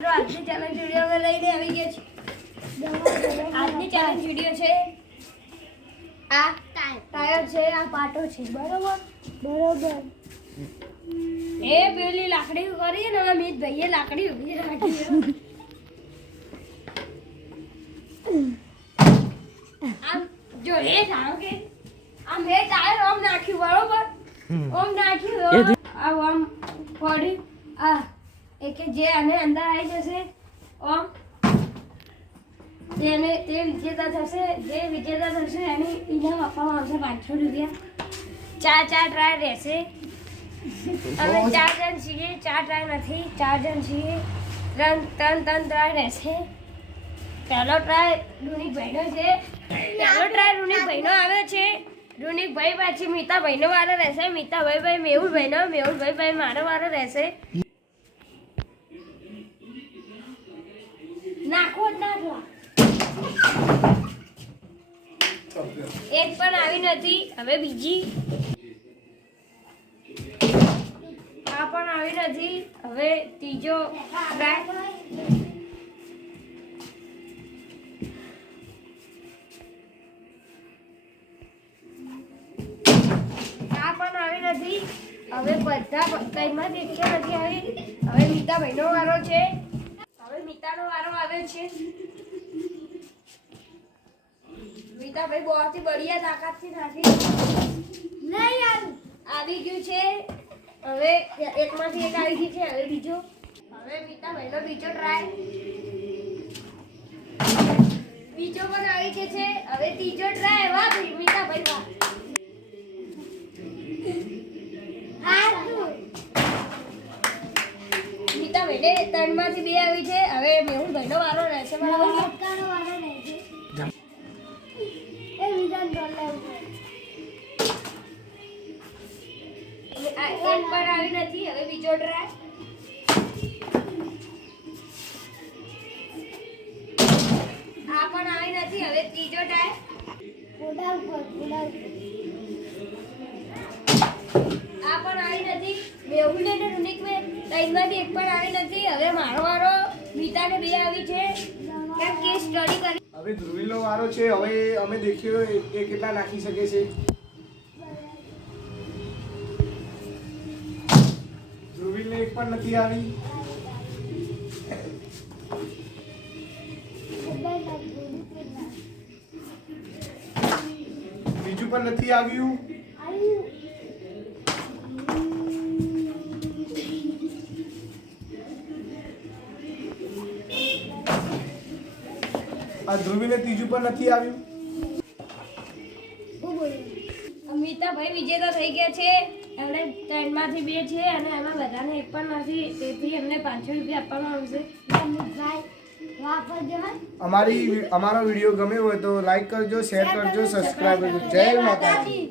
આજની challenge video અમે લઈને આવી ગયા છીએ। આજની ચેલેન્જ વિડિયો છે આ ટાયર છે, આ પાટો છે, બરોબર। એ પેલી લાકડી કરી ને અમિત ભાઈએ લાકડી ઉભી રાખી। આમ જો એ થાવ કે આમ એ ટાયર ઓમ નાખ્યું, બરોબર, ઓમ નાખ્યું, આ આમ પડી આ એક જે આને અંદર આવી જશે ઓમ જેને તે વિજેતા થશે, જે વિજેતા થશે એને ઇનામ આપવામાં આવશે 500 રૂપિયા। ચાર ટ્રાય રહેશે। અમે 4 જણ છીએ, 4 ટ્રાય નથી, 4 જણ છીએ, ત્રણ ટ્રાય રહેશે। પહેલો ટ્રાય રૂનિકભાઈનો છે, પહેલો ટ્રાય રૂનિકભાઈનો આવે છે। રૂનિકભાઈ પાછી મીતાભાઈનો વારો રહેશે, મીતાભાઈ મેહુલભાઈનો, મેહુલભાઈ મારો વારો રહેશે। નાખો નાખવા એક પણ આવી નથી, હવે બીજી આ પણ આવી નથી, હવે ત્રીજો ટ્રાય। આ પણ આવી નથી, હવે બધા કઈમાં એક નથી આવી। હવે મીતાભાઈનો વારો છે, હવે મીતાનો વારો આવ્યો છે। મીતાભાઈ બહોતથી બઢિયા તાકાતથી નાખી નહીં આવી ગયું છે। હવે એકમાંથી એક આવી ગઈ છે, હવે બીજો, હવે મીતાભાઈનો બીજો ટ્રાય, બીજો પણ આવી ગયો છે, હવે ત્રીજો ટ્રાય। વાહ ભાઈ મીતાભાઈ વાહ। મીતાભાઈને 3 માંથી 2 આવી છે, હવે મેહુલભાઈનો વારો રહેશે, બરાબર। એક પણ આવી નથી, હવે બીજો ટ્રાય। આ પણ આવી નથી, હવે ત્રીજો ટ્રાય। આ પણ આવી નથી, મેહુલને ને રૂનિકને 3 માંથી એક પણ આવી નથી, હવે મારો વારો। મીતાને 2 આવી છે, કેમ કે સ્ટડી કરી। હવે ધ્રુવીલનો વારો છે, હવે અમે દેખ્યો એ કેટલા નાખી શકે છે। ધ્રુવીલને એક પણ નથી આવી, બીજું પણ નથી આવ્યું। આ ધ્રુવીને ત્રીજું પણ નથી આવ્યું। મીતાભાઈ વિજેતા થઈ ગયા છે, એમને 3 માંથી 2 છે અને એમાં બધાને એક પણ નથી, તેથી એમને 500 રૂપિયા આપવામાં આવશે। અમારો વિડીયો ગમ્યો હોય તો લાઈક કરજો, શેર કરજો, સબસ્ક્રાઇબ કરજો। જય માતાજી।